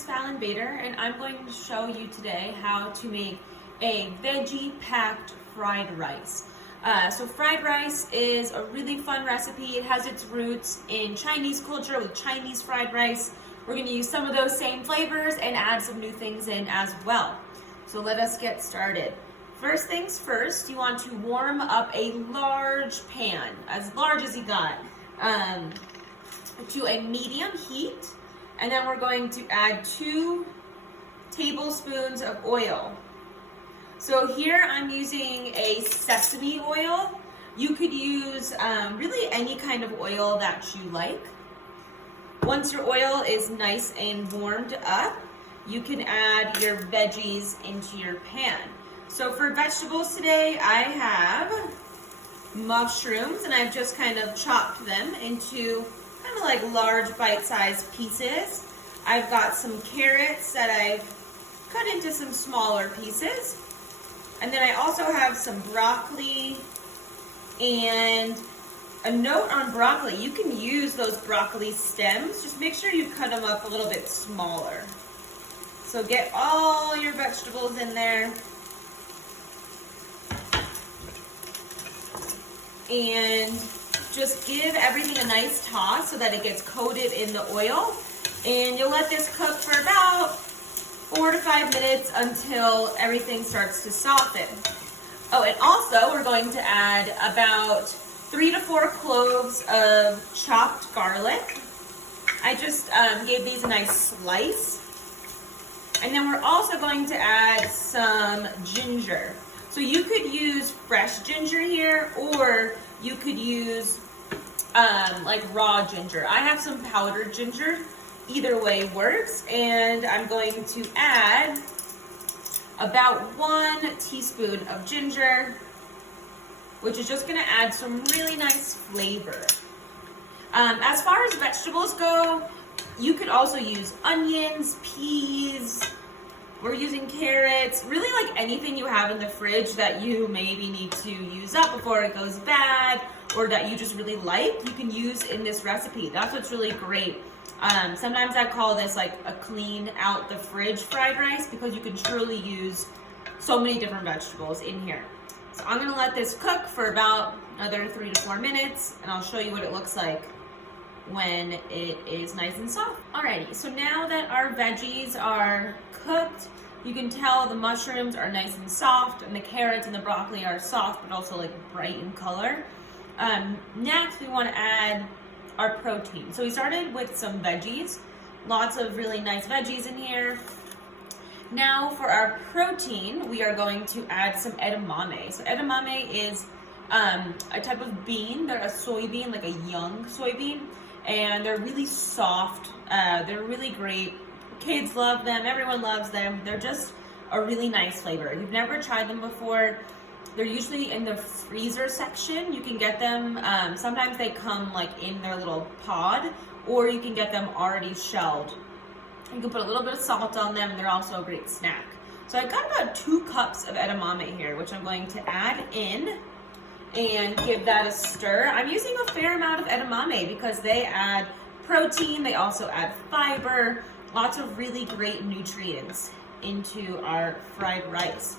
is Fallon Bader, and I'm going to show you today how to make a veggie-packed fried rice. So fried rice is a really fun recipe. It has its roots in Chinese culture with Chinese fried rice. We're going to use some of those same flavors and add some new things in as well. So let us get started. First things first, you want to warm up a large pan, as large as you got, to a medium heat. And then we're going to add 2 tablespoons of oil. So here I'm using a sesame oil. You could use really any kind of oil that you like. Once your oil is nice and warmed up, you can add your veggies into your pan. So for vegetables today, I have mushrooms, and I've just kind of chopped them into kind of like large bite-sized pieces. I've got some carrots that I've cut into some smaller pieces. And then I also have some broccoli. And a note on broccoli, you can use those broccoli stems. Just make sure you cut them up a little bit smaller. So get all your vegetables in there. And just give everything a nice toss so that it gets coated in the oil. And you'll let this cook for about 4 to 5 minutes until everything starts to soften. Oh, and also we're going to add about 3 to 4 cloves of chopped garlic. I just gave these a nice slice. And then we're also going to add some ginger. So you could use fresh ginger here, or you could use like raw ginger. I have some powdered ginger. Either way works. And I'm going to add about 1 teaspoon of ginger, which is just going to add some really nice flavor. As far as vegetables go, you could also use onions, peas. We're using carrots, really like anything you have in the fridge that you maybe need to use up before it goes bad, or that you just really like, you can use in this recipe. That's what's really great. Sometimes I call this like a clean out the fridge fried rice, because you can truly use so many different vegetables in here. So I'm gonna let this cook for about another 3 to 4 minutes, and I'll show you what it looks like when it is nice and soft. Alrighty, so now that our veggies are cooked, you can tell the mushrooms are nice and soft, and the carrots and the broccoli are soft but also like bright in color. Next we want to add our protein. So we started with some veggies, lots of really nice veggies in here. Now for our protein, we are going to add some edamame. So edamame is a type of bean. They're a soybean, like a young soybean, and they're really soft. They're really great. Kids love them. Everyone loves them. They're just a really nice flavor. If you've never tried them before, they're usually in the freezer section. You can get them, sometimes they come like in their little pod, or you can get them already shelled. You can put a little bit of salt on them, and they're also a great snack. So I've got about 2 cups of edamame here, which I'm going to add in and give that a stir. I'm using a fair amount of edamame because they add protein, they also add fiber, lots of really great nutrients into our fried rice.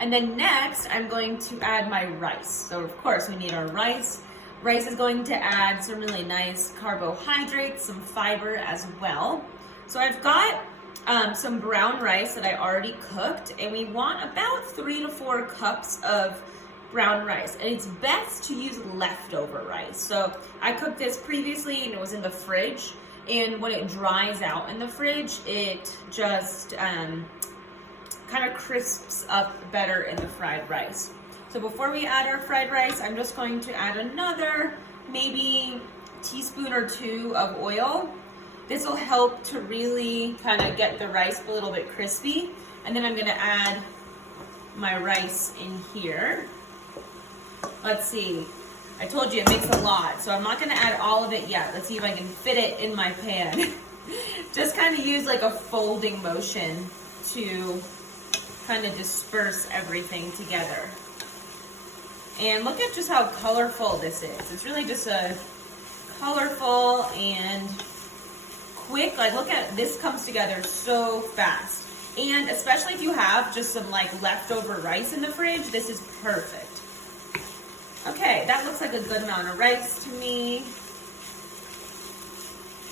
And then next, I'm going to add my rice. So of course we need our rice. Rice is going to add some really nice carbohydrates, some fiber as well. So I've got some brown rice that I already cooked, and we want about 3 to 4 cups of brown rice. And it's best to use leftover rice. So I cooked this previously and it was in the fridge. And when it dries out in the fridge, it just kind of crisps up better in the fried rice. So before we add our fried rice, I'm just going to add another maybe teaspoon or 2 of oil. This will help to really kind of get the rice a little bit crispy. And then I'm going to add my rice in here. Let's see. I told you it makes a lot, so I'm not going to add all of it yet. Let's see if I can fit it in my pan. Just kind of use like a folding motion to kind of disperse everything together. And look at just how colorful this is. It's really just a colorful and quick. Like look at this, comes together so fast. And especially if you have just some like leftover rice in the fridge, this is perfect. Okay, that looks like a good amount of rice to me.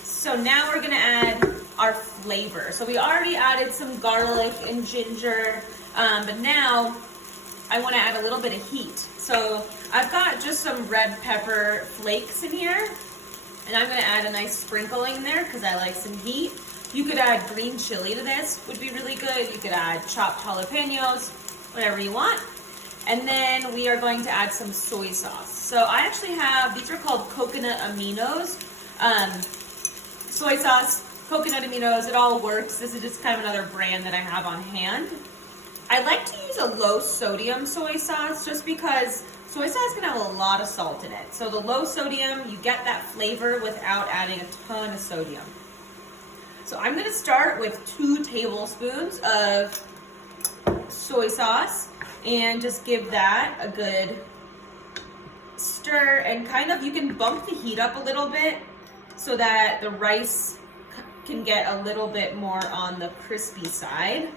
So now we're gonna add our flavor. So we already added some garlic and ginger, but now I wanna add a little bit of heat. So I've got just some red pepper flakes in here, and I'm gonna add a nice sprinkling there because I like some heat. You could add green chili to this, would be really good. You could add chopped jalapenos, whatever you want. And then we are going to add some soy sauce. So I actually have, these are called coconut aminos. Soy sauce, coconut aminos, it all works. This is just kind of another brand that I have on hand. I like to use a low sodium soy sauce just because soy sauce can have a lot of salt in it. So the low sodium, you get that flavor without adding a ton of sodium. So I'm gonna start with 2 tablespoons of soy sauce and just give that a good stir, and kind of, you can bump the heat up a little bit so that the rice can get a little bit more on the crispy side.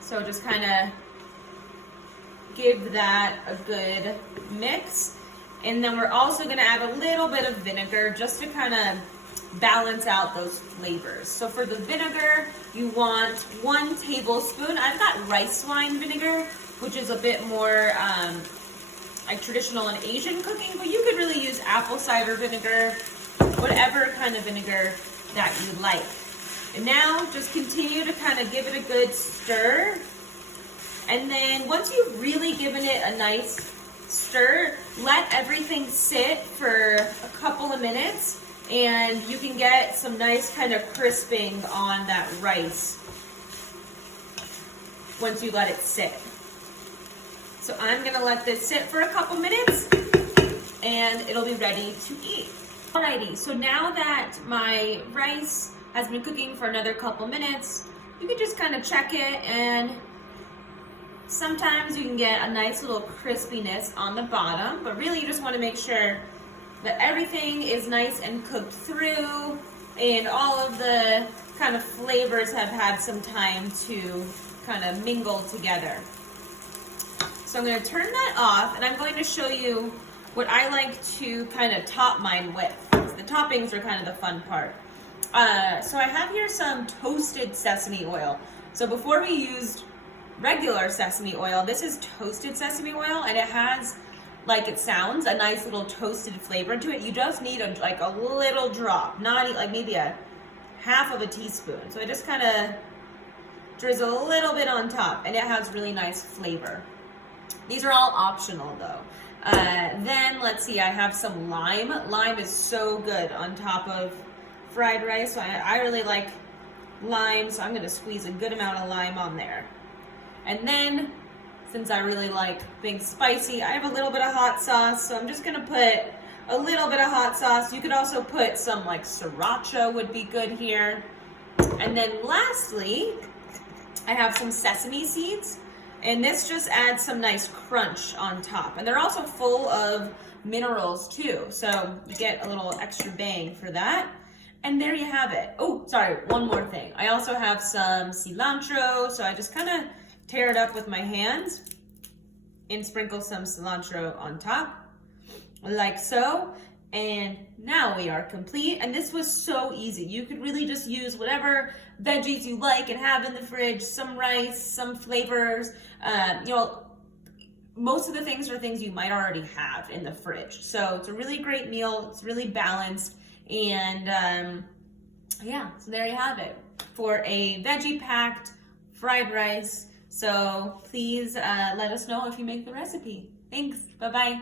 So just kind of give that a good mix. And then we're also gonna add a little bit of vinegar just to kind of balance out those flavors. So for the vinegar, you want 1 tablespoon. I've got rice wine vinegar, which is a bit more like traditional in Asian cooking, but you could really use apple cider vinegar, whatever kind of vinegar that you like. And now just continue to kind of give it a good stir. And then once you've really given it a nice stir, let everything sit for a couple of minutes, and you can get some nice kind of crisping on that rice once you let it sit. So I'm gonna let this sit for a couple minutes and it'll be ready to eat. Alrighty, so now that my rice has been cooking for another couple minutes, you can just kind of check it, and sometimes you can get a nice little crispiness on the bottom, but really you just want to make sure that everything is nice and cooked through and all of the kind of flavors have had some time to kind of mingle together. So I'm going to turn that off, and I'm going to show you what I like to kind of top mine with. The toppings are kind of the fun part. So I have here some toasted sesame oil. So before we used regular sesame oil, this is toasted sesame oil, and it has, like it sounds, a nice little toasted flavor to it. You just need like a little drop, not like maybe a half of a teaspoon. So I just kind of drizzle a little bit on top, and it has really nice flavor. These are all optional though. Then let's see, I have some lime. Lime is so good on top of fried rice, so I really like lime, so I'm gonna squeeze a good amount of lime on there. And then, since I really like being spicy, I have a little bit of hot sauce, so I'm just gonna put a little bit of hot sauce. You could also put some like sriracha would be good here. And then lastly, I have some sesame seeds, and this just adds some nice crunch on top. And they're also full of minerals too, so you get a little extra bang for that. And there you have it. Oh, sorry, one more thing. I also have some cilantro, so I just kind of tear it up with my hands and sprinkle some cilantro on top, like so. And now we are complete. And this was so easy. You could really just use whatever veggies you like and have in the fridge, some rice, some flavors. You know, most of the things are things you might already have in the fridge. So it's a really great meal. It's really balanced. And yeah, so there you have it for a veggie packed fried rice. So please let us know if you make the recipe. Thanks. Bye-bye.